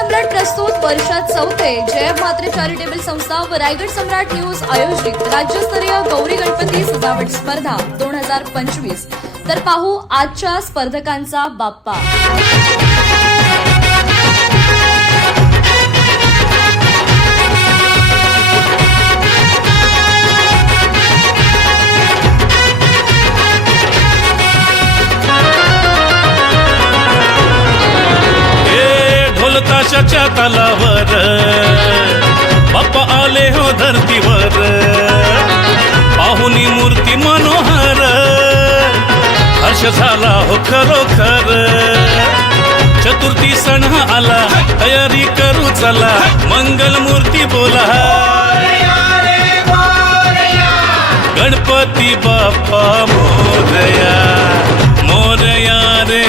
सम्राट प्रस्तुत वर्षात चौथे जय म्हात्रे चॅरिटेबल संस्था व रायगड सम्राट न्यूज आयोजित राज्यस्तरीय गौरी गणपती सजावट स्पर्धा 2025। तर पाहू आजच्या स्पर्धकांचा बाप्पा। ताशाच्या तालावर बाप्पा आले हो धरतीवर, पाहुनी मूर्ती मनोहर, हर्ष झाला हो खरोखर। चतुर्थी सण आला, तयारी करू चला, मंगल मूर्ती बोला, गणपती बाप्पा मोरया मोरया रे